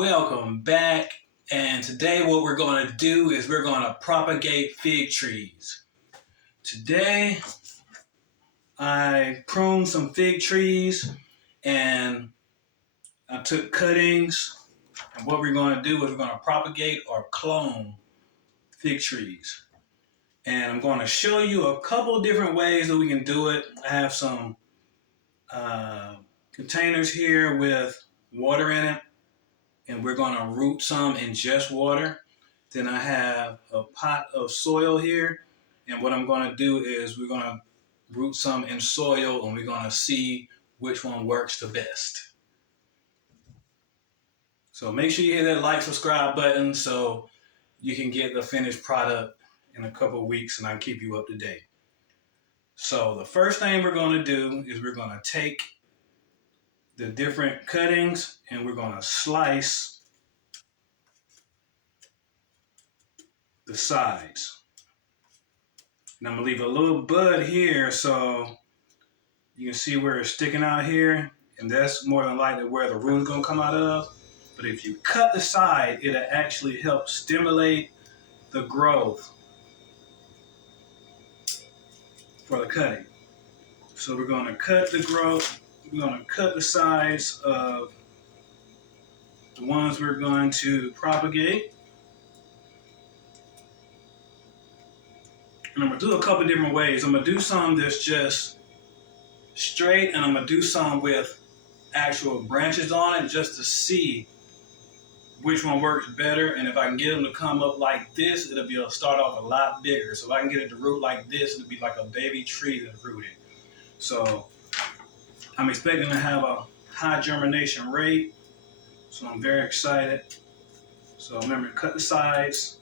Welcome back. And today what we're going to do is we're going to propagate fig trees. Today I pruned some fig trees and I took cuttings. And what we're going to do is we're going to propagate or clone fig trees. And I'm going to show you a couple different ways that we can do it. I have some containers here with water in it, and we're going to root some in just water. Then I have a pot of soil here, and what I'm going to do is we're going to root some in soil, and we're going to see which one works the best. So make sure you hit that like, subscribe button so you can get the finished product in a couple of weeks, and I'll keep you up to date. So the first thing we're going to do is we're going to take the different cuttings and we're going to slice the sides. And I'm going to leave a little bud here so you can see where it's sticking out here, and that's more than likely where the root is going to come out of. But if you cut the side, it'll actually help stimulate the growth for the cutting. So we're going to cut the growth, we're going to cut the sides of the ones we're going to propagate. And I'm going to do a couple different ways. I'm going to do some that's just straight, and I'm going to do some with actual branches on it just to see which one works better. And if I can get them to come up like this, it'll start off a lot bigger. So if I can get it to root like this, it'll be like a baby tree that's rooted. So I'm expecting to have a high germination rate. So I'm very excited. So remember to cut the sides.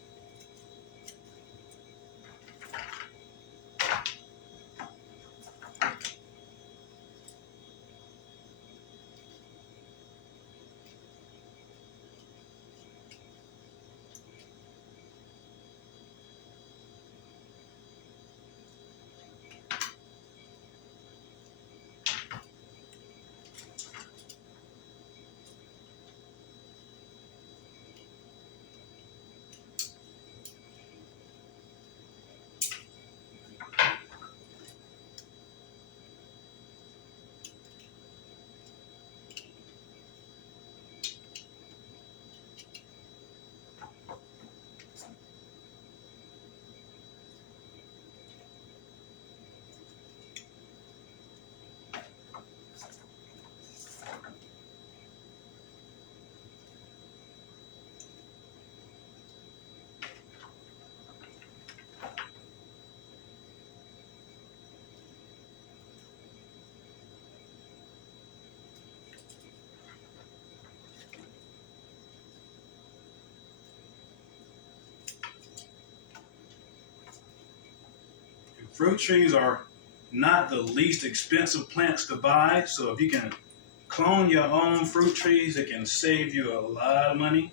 Fruit trees are not the least expensive plants to buy. So if you can clone your own fruit trees, it can save you a lot of money.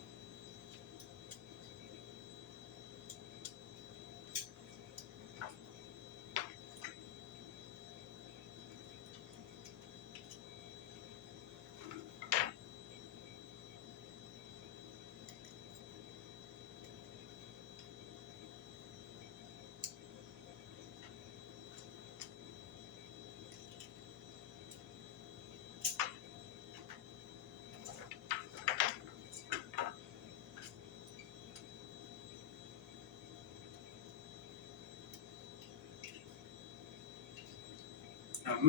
I've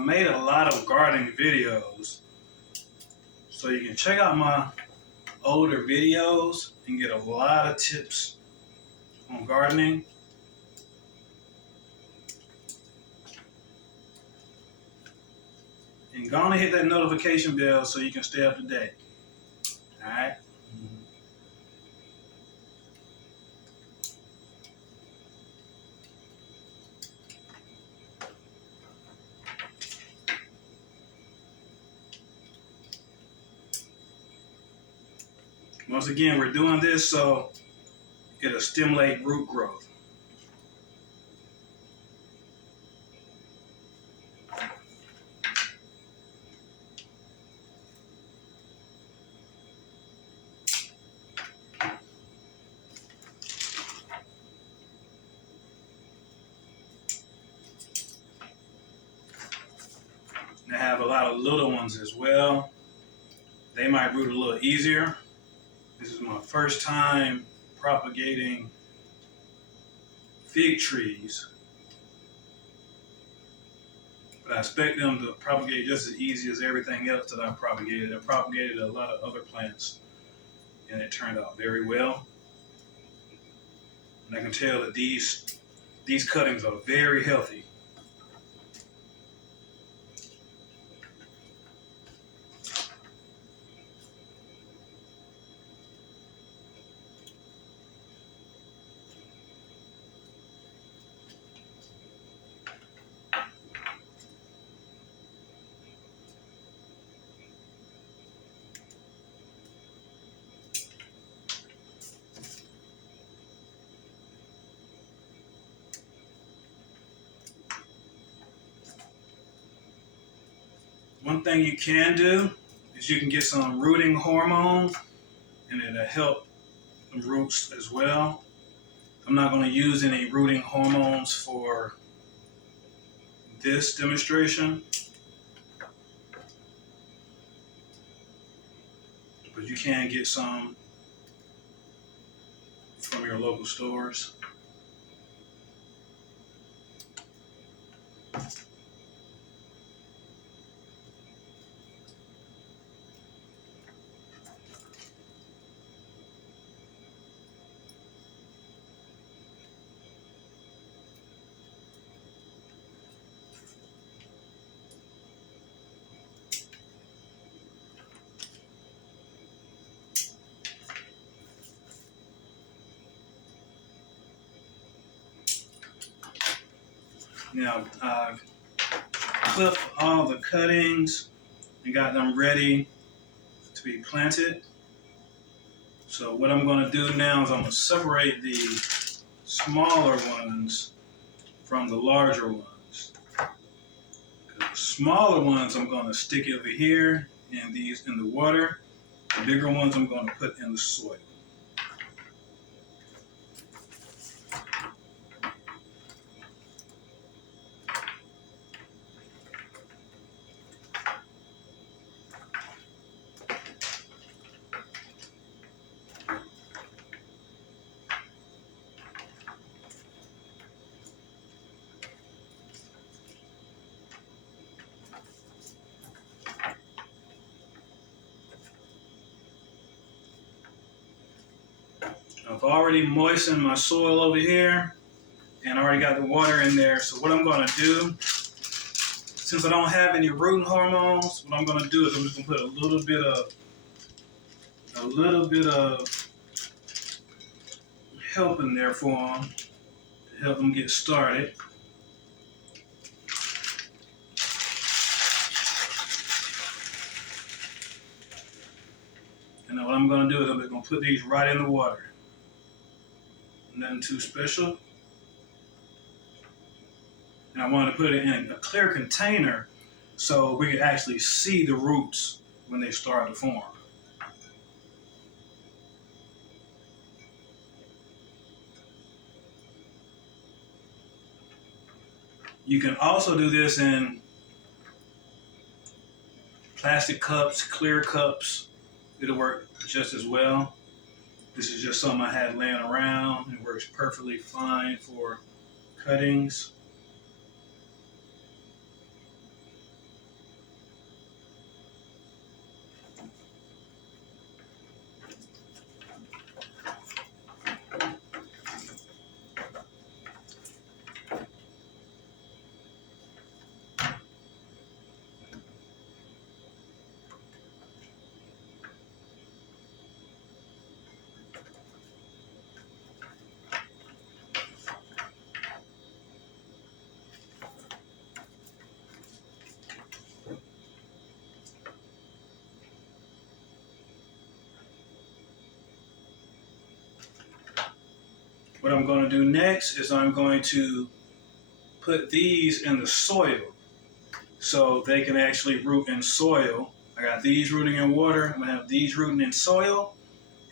made a lot of gardening videos, so you can check out my older videos and get a lot of tips on gardening. And go on and hit that notification bell so you can stay up to date. All right. Once again, we're doing this so it'll stimulate root growth. have a lot of little ones as well. They might root a little easier. This is my first time propagating fig trees, but I expect them to propagate just as easy as everything else that I've propagated. I propagated a lot of other plants, and it turned out very well. And I can tell that these cuttings are very healthy. One thing you can do is you can get some rooting hormone, and it'll help the roots as well. I'm not going to use any rooting hormones for this demonstration, but you can get some from your local stores. Now, I've clipped all the cuttings and got them ready to be planted. So what I'm going to do now is I'm going to separate the smaller ones from the larger ones. The smaller ones I'm going to stick over here and these in the water. The bigger ones I'm going to put in the soil. I've already moistened my soil over here and I already got the water in there. So what I'm going to do, since I don't have any rooting hormones, what I'm going to do is I'm just going to put a little bit of help in there for them to help them get started. And then what I'm going to do is I'm just going to put these right in the water. Nothing too special. And I want to put it in a clear container so we can actually see the roots when they start to form. You can also do this in plastic cups, clear cups. It'll work just as well. This is just something I had laying around. It works perfectly fine for cuttings. What I'm going to do next is I'm going to put these in the soil so they can actually root in soil. I got these rooting in water. I'm going to have these rooting in soil,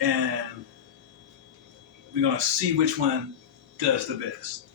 and we're going to see which one does the best.